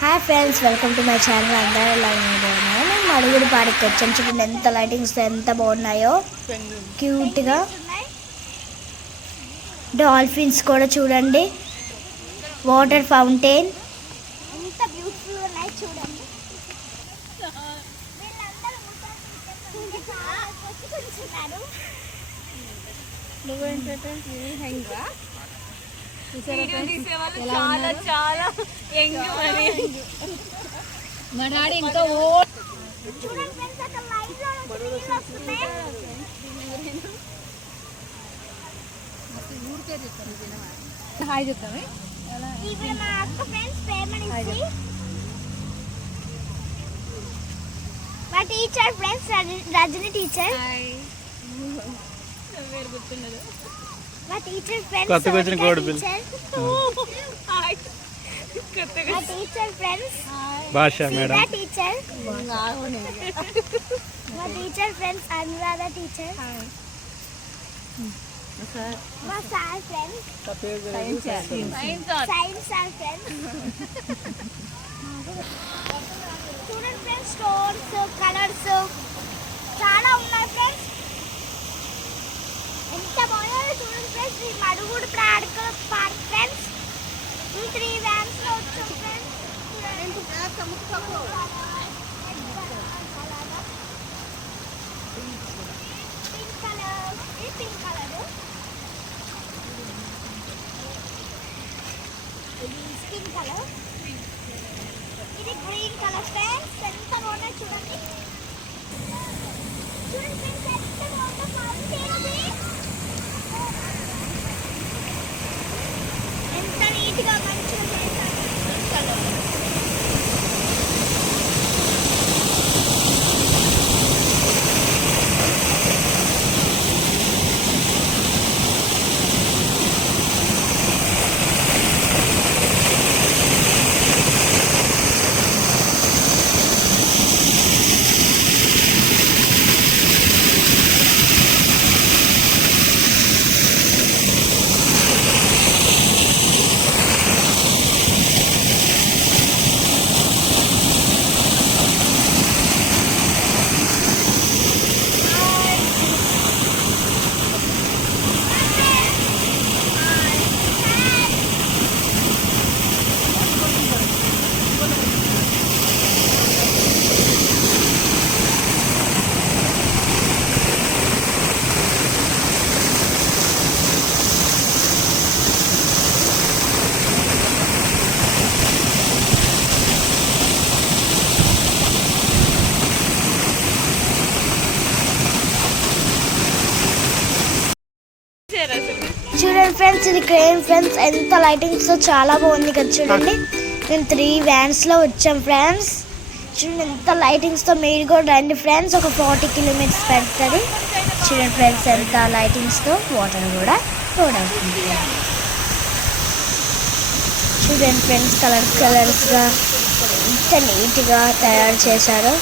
Hi friends, welcome to my channel. అందరూ ఎలా ఉన్నారు? మేము అడుగుడు పాడికి వచ్చాం. చూడండి ఎంత లైటింగ్స్ ఎంత బాగున్నాయో, క్యూట్గా. డాల్ఫిన్స్ కూడా చూడండి, వాటర్ ఫౌంటైన్ ఎంత బ్యూటిఫుల్ ఉన్నాయి చూడండి. చాలా చాలా యంగ్ మరి మా డాడీ ఇంకా హాయ్ చెప్తామే. మా టీచర్ ఫ్రెండ్స్ రజని టీచర్. గుర్తున్నది మా టీచర్ ఫ్రెండ్స్ కొత్తగా వచ్చిన కోడి పిల్ల. మా టీచర్ ఫ్రెండ్స్ భాష మేడం. టీచర్ మా టీచర్ ఫ్రెండ్స్ అనురాధ టీచర్. మా sir friends science sir friends. చూడండి ఫ్రెండ్స్, స్టోన్స్ కలర్స్ చాలా ఉన్నాయి ఫ్రెండ్స్. ఎంత బాగున్నాయో చూడండి ఫ్రెండ్స్. ఈ మడుగుడు పార్క్ ఫ్రెండ్స్. 3 వ్యాన్స్ లో వచ్చాం ఫ్రెండ్స్. పింక్ కలర్, ఇది పింక్ కలర్, ఇది స్కిన్ కలర్, ఇది గ్రీన్ కలర్ ఫ్రెండ్స్. ఎంత బాగున్నాయి చూడండి. చూడండి ఫ్రెండ్స్, ఎంత బాగుందో పార్క్. ఎంత నీట్గా మంచిగా చేశారు. చూడండి ఫ్రెండ్స్, ఇది క్రేన్ ఫ్రెండ్స్. ఎంత లైటింగ్స్ చాలా బాగుంది కదా చూడండి. మేము 3 వ్యాన్స్లో వచ్చాం ఫ్రెండ్స్. చూడండి ఎంత లైటింగ్స్తో. మీరు కూడా రండి ఫ్రెండ్స్. ఒక 40 కిలోమీటర్స్ పెడుతుంది. చూడండి ఫ్రెండ్స్ ఎంత లైటింగ్స్తో. వాటర్ కూడా చూడండి. చూడండి ఫ్రెండ్స్, కలర్స్గా ఎంత నీట్గా తయారు చేశారో.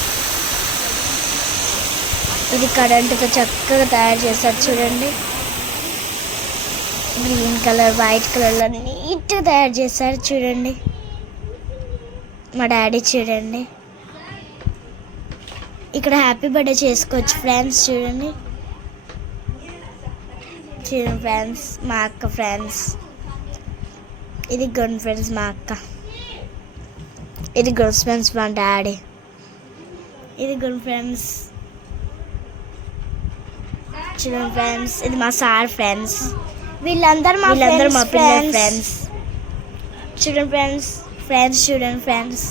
ఇది కరెంటుతో చక్కగా తయారు చేశారు చూడండి. గ్రీన్ కలర్, వైట్ కలర్లో నీట్గా తయారు చేశారు చూడండి. మా డాడీ చూడండి. ఇక్కడ హ్యాపీ బర్త్డే చేసుకోవచ్చు ఫ్రెండ్స్. చూడండి చూడండి ఫ్రెండ్స్, మా అక్క ఫ్రెండ్స్. ఇది గన్ ఫ్రెండ్స్ మా అక్క. ఇది గన్ ఫ్రెండ్స్ మా డాడీ. ఇది గన్ ఫ్రెండ్స్. చూడండి ఫ్రెండ్స్, ఇది మా సార్ ఫ్రెండ్స్. వీళ్ళందరూ మా పిల్లల ఫ్రెండ్స్. చూడండి ఫ్రెండ్స్, చూడండి ఫ్రెండ్స్.